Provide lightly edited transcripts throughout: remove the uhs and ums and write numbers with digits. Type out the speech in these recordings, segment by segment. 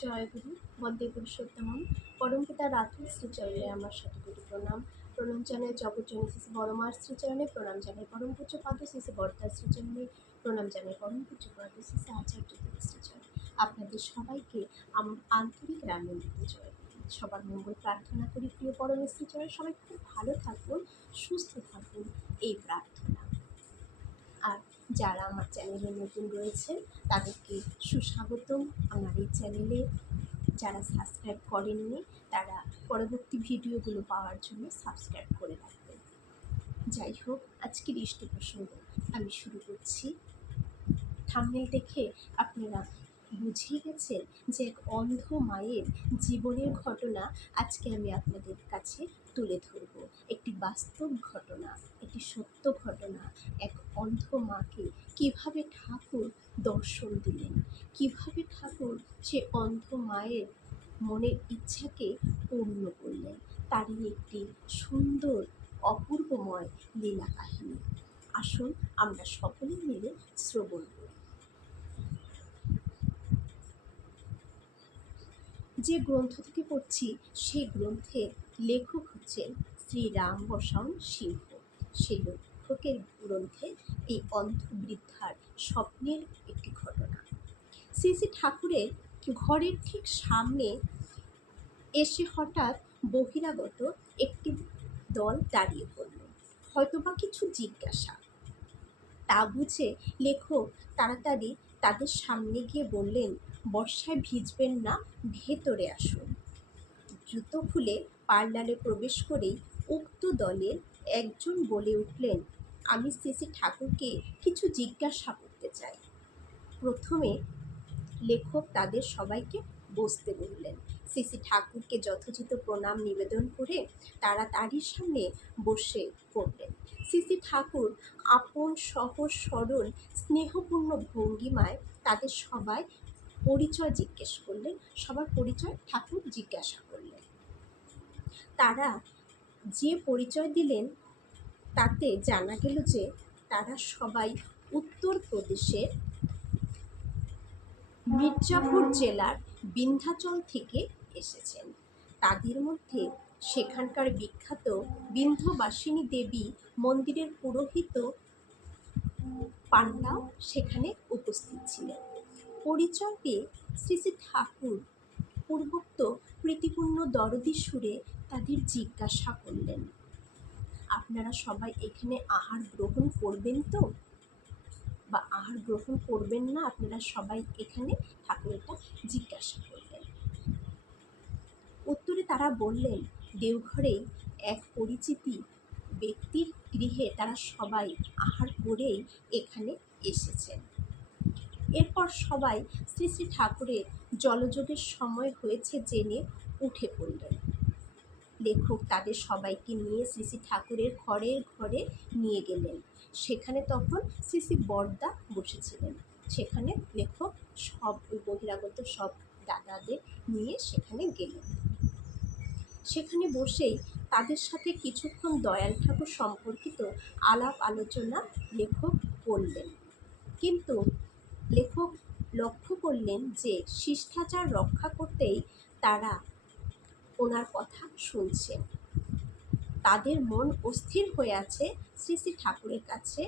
জয়গুরু বন্দে পুরুষোত্তমম পরম পিতা রাতুল শ্রীচরণে আমার শতকোটি প্রণাম। প্রণাম জানাই জগৎজনী শ্রী বড়মার শ্রীচরণে, প্রণাম জানাই পরম পূজ্য পাদ শ্রী বর্তার শ্রীচরণে, প্রণাম জানাই পরম পূজ্য পাদ শ্রী আচার্য দেবের শ্রীচরণে। আপনাদের সবাইকে আমার আন্তরিক রামনন্দিত জয়। সবার মঙ্গল প্রার্থনা করি প্রিয় পরমের শ্রীচরণে। সবাই খুব ভালো থাকুন, সুস্থ থাকুন, এই প্রার্থনা। আর যারা আমার চ্যানেলে নতুন রয়েছেন তাদেরকে সুস্বাগতম আমার এই চ্যানেলে। যারা সাবস্ক্রাইব করেননি তারা পরবর্তী ভিডিওগুলো পাওয়ার জন্য সাবস্ক্রাইব করে রাখবেন। যাই হোক, আজকের ইষ্ট প্রসঙ্গ আমি শুরু করছি। থাম্বনেল দেখে আপনারা বুঝিয়ে গেছেন যে এক অন্ধ মায়ের জীবনের ঘটনা আজকে আমি আপনাদের কাছে তুলে ধরব। একটি বাস্তব ঘটনা, একটি সত্য ঘটনা। এক অন্ধ মাকে কিভাবে ঠাকুর দর্শন দিলেন, কিভাবে ঠাকুর সে অন্ধ মায়ের মনের ইচ্ছাকে পূর্ণ করলেন, তারই একটি সুন্দর অপূর্বময় লীলা কাহিনী। আসুন আমরা সকলে মিলে শ্রবণ করি। যে গ্রন্থ থেকে পড়ছি সেই গ্রন্থের লেখক হচ্ছেন শ্রী রাম বসান সিংহ। সেই লেখকের গ্রন্থে এই অন্ধ বৃদ্ধার স্বপ্নের একটি ঘটনা। শ্রী শ্রী ঠাকুরের ঘরের ঠিক সামনে এসে হঠাৎ বহিরাগত একটি দল দাঁড়িয়ে পড়ল। হয়তোবা কিছু জিজ্ঞাসা। তা বুঝে লেখক তাড়াতাড়ি তাদের সামনে গিয়ে বললেন, বর্ষায় ভিজবেন না, ভেতরে আসুন। জুতো খুলে পার্লারে প্রবেশ করেই উক্ত দলের একজন বলে উঠলেন, আমি শ্রী শ্রী ঠাকুরকে কিছু জিজ্ঞাসা করতে চাই। প্রথমে লেখক তাদের সবাইকে বসতে বললেন। শ্রী শ্রী ঠাকুরকে যথোচিত প্রণাম নিবেদন করে তারা তারই সামনে বসে পড়লেন। শ্রী শ্রী ঠাকুর আপন সহজ সরল স্নেহপূর্ণ ভঙ্গিমায় তাদের সবাই পরিচয় জিজ্ঞেস করলেন। সবার পরিচয় ঠাকুর জিজ্ঞাসা করলেন। তারা যে পরিচয় দিলেন তাতে জানা গেল যে তারা সবাই উত্তরপ্রদেশের মির্জাপুর জেলার বিন্ধ্যাচল থেকে এসেছেন। তাদের মধ্যে সেখানকার বিখ্যাত বিন্ধ্যবাসিনী দেবী মন্দিরের পুরোহিত পান্ডাও সেখানে উপস্থিত ছিলেন। পরিচয় পেয়ে শ্রী শ্রী ঠাকুর পূর্বোক্ত প্রীতিপূর্ণ দরদি সুরে তাদের জিজ্ঞাসা করলেন, আপনারা সবাই এখানে আহার গ্রহণ করবেন তো, বা আহার গ্রহণ করবেন না আপনারা সবাই এখানে? ঠাকুর এটা জিজ্ঞাসা করলেন। উত্তরে তারা বললেন, দেওঘরে এক পরিচিতি ব্যক্তির গৃহে তারা সবাই আহার করেই এখানে এসেছেন। এরপর সবাই শ্রী শ্রী ঠাকুরের জলযোগের সময় হয়েছে জেনে উঠে পড়লেন। লেখক তাদের সবাইকে নিয়ে শ্রী শ্রী ঠাকুরের ঘরে নিয়ে গেলেন। সেখানে তখন শ্রী শ্রী বরদা বসেছিলেন। সেখানে লেখক সব বহিরাগত সব দাদাদের নিয়ে সেখানে গেলেন। সেখানে বসেই তাদের সাথে কিছুক্ষণ দয়াল ঠাকুর সম্পর্কিত আলাপ আলোচনা লেখক করলেন। কিন্তু লেখক লক্ষ্য করলেন যে শিষ্টাচার রক্ষা করতেই তারা ওনার কথা শুনছেন। তাদের মন অস্থির হয়ে আছে শ্রী শ্রী ঠাকুরের কাছে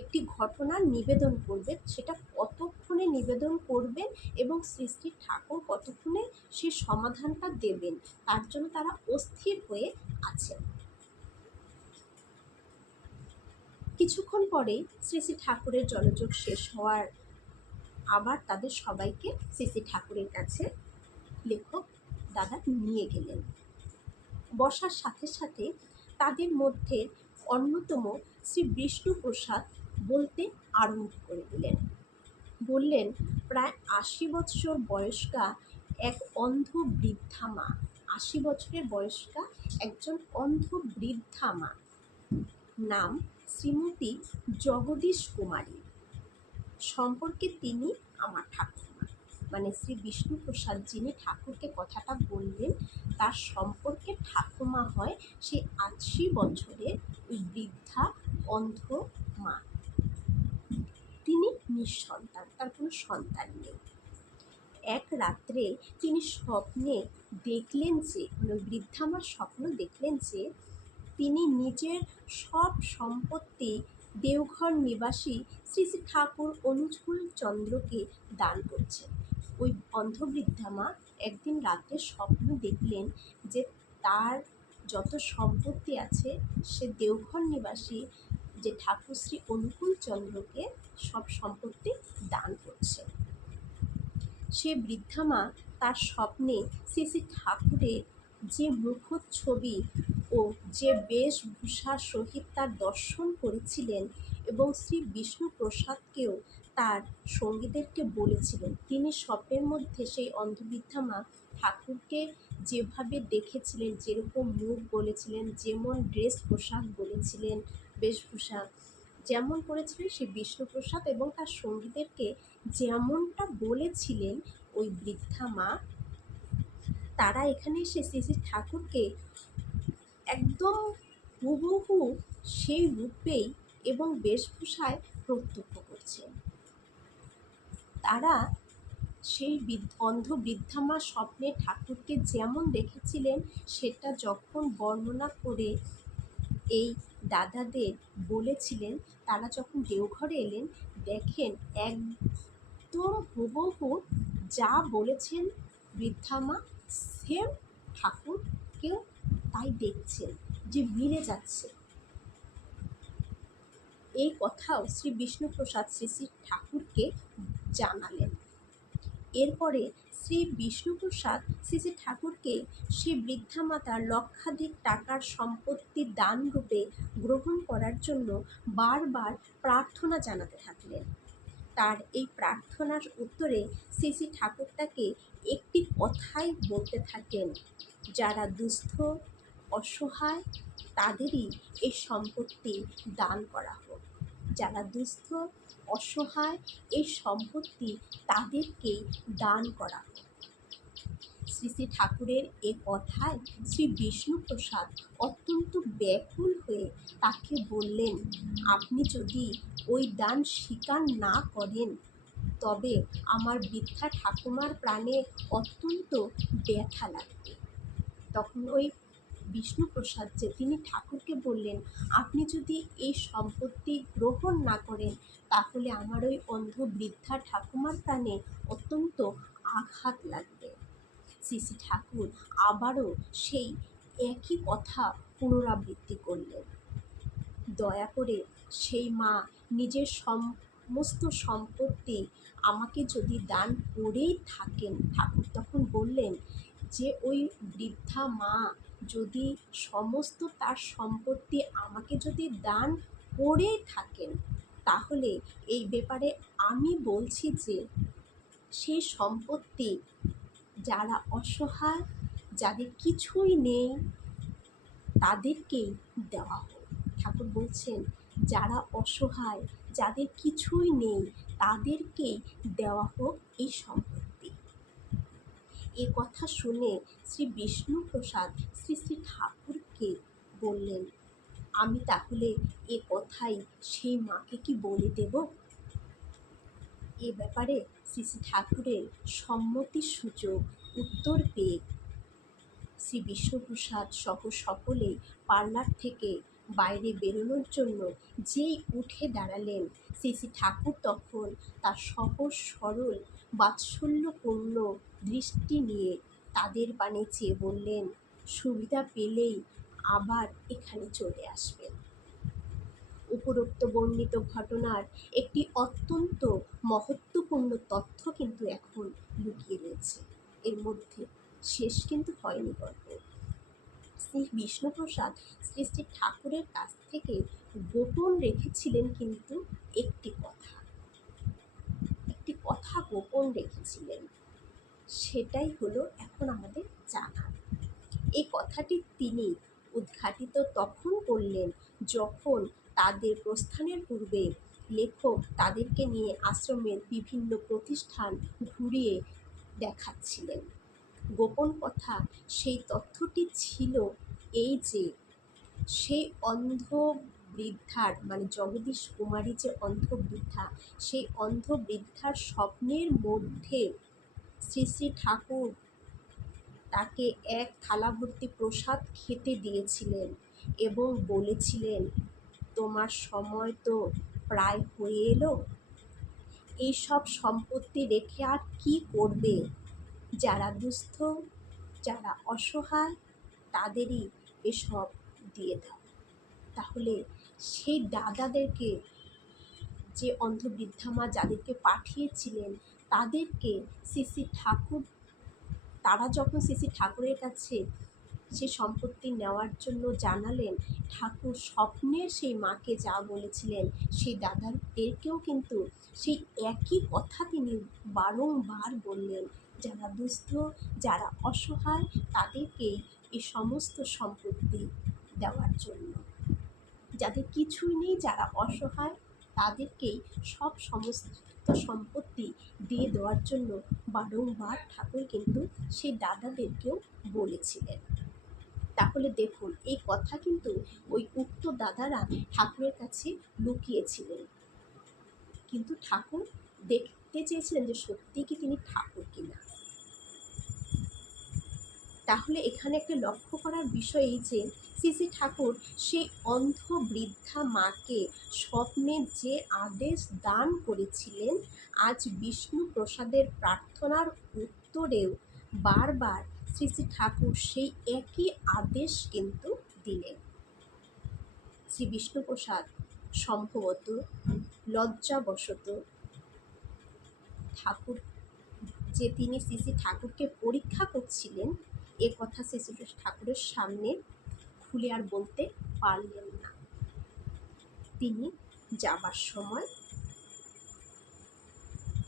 একটি ঘটনার নিবেদন করবেন। সেটা কতক্ষণে নিবেদন করবেন এবং শ্রী শ্রী ঠাকুর কতক্ষণে সে সমাধানটা দেবেন, তার জন্য তারা অস্থির হয়ে আছেন। কিছুক্ষণ পরেই শ্রী শ্রী ঠাকুরের জলযোগ শেষ হওয়ার আবার তাদের সবাইকে শ্রী শ্রী ঠাকুরের কাছে লেখক দাদা নিয়ে গেলেন। বসার সাথে সাথে তাদের মধ্যে অন্যতম শ্রী বিষ্ণুপ্রসাদ বলতে আরম্ভ করে দিলেন। বললেন, প্রায় ৮০ বৎসর বয়স্কা এক অন্ধ বৃদ্ধা মা, ৮০ বছরের বয়স্কা একজন অন্ধ বৃদ্ধা মা, নাম শ্রীমতী জগদীশ কুমারী, সম্পর্কে তিনি আমার ঠাকুমা। মানে শ্রী বিষ্ণুপ্রসাদ যিনি ঠাকুরকে কথাটা বললেন তার সম্পর্কে ঠাকুমা হয় সেই ৮০ বছরের ওই বৃদ্ধা অন্ধ মা। তিনি নিঃসন্তান, তার কোনো সন্তান নেই। এক রাত্রে তিনি স্বপ্নে দেখলেন যে, মানে বৃদ্ধা মা স্বপ্ন দেখলেন যে তিনি নিজের সব সম্পত্তি দেওঘর নিবাসী শ্রী শ্রী ঠাকুর অনুকূল চন্দ্রকে দান করছেন। ওই অন্ধবৃদ্ধা মা একদিন রাতে স্বপ্ন দেখলেন যে তার যত সম্পত্তি আছে সে দেওঘর নিবাসী যে ঠাকুর শ্রী অনুকূল চন্দ্রকে সব সম্পত্তি দান করছে। সে বৃদ্ধা মা তার স্বপ্নে শ্রী শ্রী ঠাকুরের যে মুখচ্ছবি ও যে বেশভূষার সহিত তার দর্শন করেছিলেন এবং শ্রী বিষ্ণু প্রসাদকেও তার সঙ্গীদেরকে বলেছিলেন। তিনি স্বপ্নের মধ্যে সেই অন্ধবৃদ্ধা মা ঠাকুরকে যেভাবে দেখেছিলেন, যেরকম মুখ বলেছিলেন, যেমন ড্রেস পোশাক বলেছিলেন, বেশভূষা যেমন করেছিলেন, সেই বিষ্ণুপ্রসাদ এবং তার সঙ্গীদেরকে যেমনটা বলেছিলেন ওই বৃদ্ধা মা, তারা এখানে এসে শ্রী শ্রী ঠাকুরকে একদম হুবহু সেই রূপেই এবং বেশভূষায় প্রত্যক্ষ করছে। তারা সেই অন্ধ বৃদ্ধা মা স্বপ্নে ঠাকুরকে যেমন দেখেছিলেন সেটা যখন বর্ণনা করে এই দাদাদের বলেছিলেন, তারা যখন দেওঘরে এলেন দেখেন একদম হুবহু যা বলেছেন বৃদ্ধা মা সেম ঠাকুরকেও তাই দেখছেন যে মিলে যাচ্ছে। এই কথাও শ্রী বিষ্ণুপ্রসাদ শ্রী শ্রী ঠাকুরকে জানালেন। এরপরে শ্রী বিষ্ণুপ্রসাদ শ্রী শ্রী ঠাকুরকে সে বৃদ্ধা মাতার লক্ষাধিক টাকার সম্পত্তি দান রূপে গ্রহণ করার জন্য বারবার প্রার্থনা জানাতে থাকলেন। তার এই প্রার্থনার উত্তরে শ্রী শ্রী ঠাকুর তাকে একটি কথাই বলতে থাকেন, যারা দুস্থ অসহায় তাদেরই এই সম্পত্তি দান করা হোক, যারা দুস্থ অসহায় এই সম্পত্তি তাদেরকেই দান করা হোক। শ্রী শ্রী ঠাকুরের এ কথায় শ্রী বিষ্ণুপ্রসাদ অত্যন্ত ব্যাকুল হয়ে তাকে বললেন, আপনি যদি ওই দান স্বীকার না করেন তবে আমার বৃদ্ধা ঠাকুমার প্রাণে অত্যন্ত ব্যথা লাগবে। তখন ওই বিষ্ণুপ্রসাদ যে তিনি ঠাকুরকে বললেন, আপনি যদি এই সম্পত্তি গ্রহণ না করেন তাহলে আমার ওই অন্ধ বৃদ্ধা ঠাকুমার প্রাণে অত্যন্ত আঘাত লাগবে। শ্রী শ্রী ঠাকুর আবারও সেই একই কথা পুনরাবৃত্তি করলেন। দয়া করে সেই মা নিজের সমস্ত সম্পত্তি আমাকে যদি দান করেই থাকেন, ঠাকুর তখন বললেন যে ওই বৃদ্ধা মা যদি সমস্ত তার সম্পত্তি আমাকে যদি দান করেই থাকেন তাহলে এই ব্যাপারে আমি বলছি যে সেই সম্পত্তি যারা অসহায়, যাদের কিছুই নেই তাদেরকেই দেওয়া হোক। ঠাকুর বলছেন যারা অসহায়, যাদের কিছুই নেই তাদেরকেই দেওয়া হোক এই সম্পত্তি। এ কথা শুনে শ্রী বিষ্ণুপ্রসাদ শ্রী শ্রী ঠাকুরকে বললেন, আমি তাহলে এ কথাই সেই মাকে কি বলে দেব? এ ব্যাপারে শ্রী শ্রী ঠাকুরের সম্মতিসূচক উত্তর পেয়ে শ্রী বিষ্ণুপ্রসাদ সহ সকলে পার্লার থেকে বাইরে বেরোনোর জন্য যেই উঠে দাঁড়ালেন, শ্রী শ্রী ঠাকুর তখন তার সহজ সরল বাৎসল্যপূর্ণ দৃষ্টি নিয়ে তাদের পানে চেয়ে বললেন, সুবিধা পেলেই আবার এখানে চলে আসবেন। উপরোক্ত বর্ণিত ঘটনার একটি অত্যন্ত মহত্বপূর্ণ তথ্য কিন্তু এখন লুকিয়ে রয়েছে এর মধ্যে, শেষ কিন্তু হয়নি গল্প। শ্রী বিষ্ণুপ্রসাদ শ্রী শ্রী ঠাকুরের কাছ থেকে গোপন রেখেছিলেন কিন্তু একটি কথা গোপন রেখেছিলেন, সেটাই হলো এখন আমাদের জানা। এই কথাটি তিনি উদ্ঘাটিত তখন করলেন যখন তাদের প্রস্থানের পূর্বে লেখক তাদেরকে নিয়ে আশ্রমের বিভিন্ন প্রতিষ্ঠান ঘুরিয়ে দেখাচ্ছিলেন। গোপন কথা সেই তথ্যটি ছিল এই যে সেই অন্ধ বৃদ্ধার, মানে জগদীশ কুমারী যে অন্ধ বৃদ্ধা, সেই অন্ধ বৃদ্ধার স্বপ্নের মধ্যে শ্রী শ্রী ঠাকুর তাকে এক থালা ভর্তি প্রসাদ খেতে দিয়েছিলেন এবং বলেছিলেন, তোমার সময় তো প্রায় হয়ে এলো, এই সব সম্পত্তি রেখে আর কি করবে? যারা দুস্থ, যারা অসহায়, তাদেরই এসব দিয়ে দাও। তাহলে সেই দাদাদেরকে, যে অন্ধ বৃদ্ধা মা যাদেরকে পাঠিয়েছিলেন, তাদেরকে শ্রী শ্রী ঠাকুর, তারা যখন শ্রী শ্রী ঠাকুরের কাছে সে সম্পত্তি নেওয়ার জন্য জানালেন, ঠাকুর স্বপ্নের সেই মাকে যা বলেছিলেন, সেই দাদাদেরকেও কিন্তু সেই একই কথা তিনি বারংবার বললেন, যারা দুস্থ, যারা অসহায়, তাদেরকেই এই সমস্ত সম্পত্তি দেওয়ার জন্য। যাদের কিছুই নেই, যারা অসহায়, তাদেরকেই সমস্ত সম্পত্তি দিয়ে দেওয়ার জন্য বারংবার ঠাকুর কিন্তু সেই দাদাদেরকেও বলেছিলেন। তাহলে দেখুন, এই কথা কিন্তু ওই উক্ত দাদারা ঠাকুরের কাছে লুকিয়েছিলেন, কিন্তু ঠাকুর দেখতে চেয়েছিলেন যে সত্যি কি তিনি ঠাকুর কিনা। তাহলে এখানে একটা লক্ষ্য করার বিষয় এই যে শ্রী শ্রী ঠাকুর সেই অন্ধ বৃদ্ধা মাকে স্বপ্নে যে আদেশ দান করেছিলেন, আজ বিষ্ণু প্রসাদের প্রার্থনার উত্তরেও বারবার শ্রী শ্রী ঠাকুর সেই একই আদেশ কিন্তু দিলেন। শ্রী বিষ্ণুপ্রসাদ সম্ভবত লজ্জাবশত ঠাকুর, যে তিনি শ্রী শ্রী ঠাকুরকে পরীক্ষা করছিলেন, এ কথা শ্রী শ্রী ঠাকুরের সামনে খুলে আর বলতে পারলেন না। তিনি যাবার সময়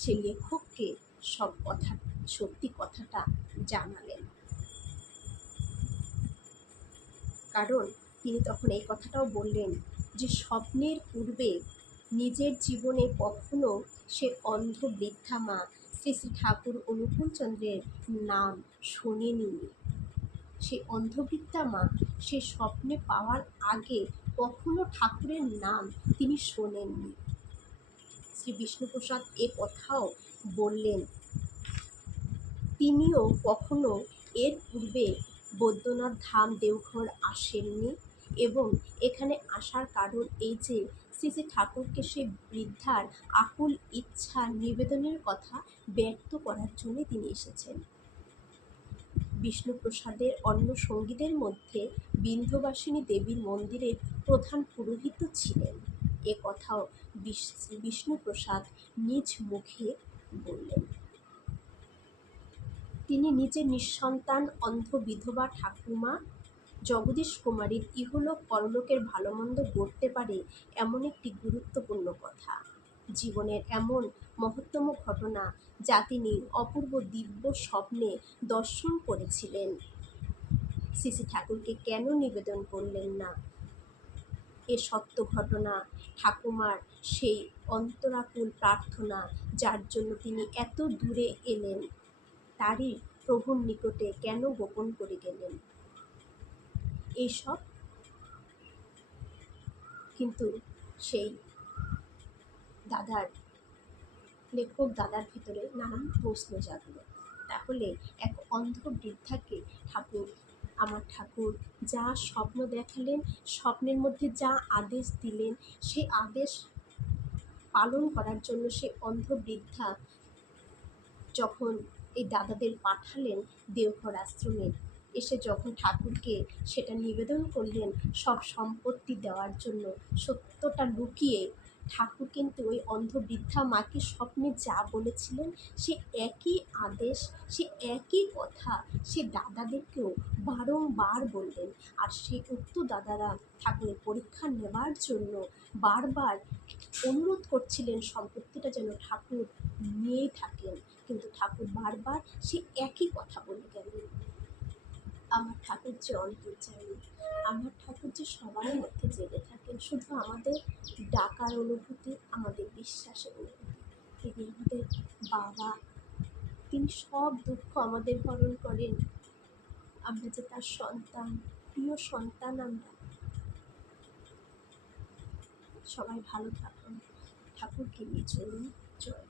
সে লেখককে সব কথা, সত্যি কথাটা জানালেন। কারণ তিনি তখন এই কথাটাও বললেন যে স্বপ্নের পূর্বে নিজের জীবনে কখনো সে অন্ধ বৃদ্ধা মা শ্রী শ্রী ঠাকুর অনুকূলচন্দ্রের নাম শোনেনি। সে অন্ধবৃদ্ধা মা সে স্বপ্নে পাওয়ার আগে কখনো ঠাকুরের নাম তিনি শোনেননি। শ্রী বিষ্ণুপ্রসাদ এ কথাও বললেন, তিনিও কখনো এর পূর্বে বৈদ্যনাথ ধাম দেওঘর আসেননি, এবং এখানে আসার কারণ এই যে শ্রী শ্রী ঠাকুরকে সেই বৃদ্ধার আকুল ইচ্ছা নিবেদনের কথা ব্যক্ত করার জন্য তিনি এসেছেন। বিষ্ণুপ্রসাদের অন্য সঙ্গীদের মধ্যে বিন্ধ্যবাসিনী দেবীর মন্দিরের প্রধান পুরোহিত ছিলেন, এ কথাও বিষ্ণুপ্রসাদ নিজ মুখে বললেন। তিনি নিজের নিঃসন্তান অন্ধ বিধবা ঠাকুমা জগদীশ কুমারীর ইহলোক পরলোকের ভালোমন্দ গড়তে পারে এমন একটি গুরুত্বপূর্ণ কথা, জীবনের এমন মহত্তম ঘটনা যা তিনি অপূর্ব দিব্য স্বপ্নে দর্শন করেছিলেন, শ্রী শ্রী ঠাকুরকে কেন নিবেদন করলেন না? এ সত্য ঘটনা, ঠাকুমার সেই অন্তরাকুল প্রার্থনা, যার জন্য তিনি এত দূরে এলেন, তারই প্রভুর নিকটে কেন গোপন করে গেলেন? এইসব কিন্তু সেই দাদার, লেখক দাদার ভিতরে নানান প্রশ্ন জাগলো। তাহলে এক অন্ধ বৃদ্ধাকে ঠাকুর, আমার ঠাকুর যা স্বপ্ন দেখালেন, স্বপ্নের মধ্যে যা আদেশ দিলেন, সেই আদেশ পালন করার জন্য সে অন্ধ বৃদ্ধা যখন এই দাদাদের পাঠালেন দেওঘর আশ্রমে, এসে যখন ঠাকুরকে সেটা নিবেদন করলেন সব সম্পত্তি দেওয়ার জন্য, সত্যটা লুকিয়ে ঠাকুর কিন্তু ওই অন্ধ বৃদ্ধা মাকে স্বপ্নে যা বলেছিলেন সে একই আদেশ, সে একই কথা সে দাদাদেরকেও বারংবার বললেন। আর সেই উক্ত দাদারা ঠাকুরের পরীক্ষা নেওয়ার জন্য বারবার অনুরোধ করছিলেন সম্পত্তিটা যেন ঠাকুর নিয়েই থাকেন, কিন্তু ঠাকুর বারবার সে একই কথা বলে গেলেন। আমার ঠাকুর যে অন্তর্যামী, আমার ঠাকুর যে সবার মধ্যে জেগে থাকেন, শুধু আমাদের ডাকার অনুভূতি, আমাদের বিশ্বাসের অনুভূতি। তিনি আমাদের বাবা, তিনি সব দুঃখ আমাদের হরণ করেন, আমরা যে তার সন্তান, প্রিয় সন্তান আমরা। সবাই ভালো থাকুন, ঠাকুরকে নিয়ে চলুন। জয়।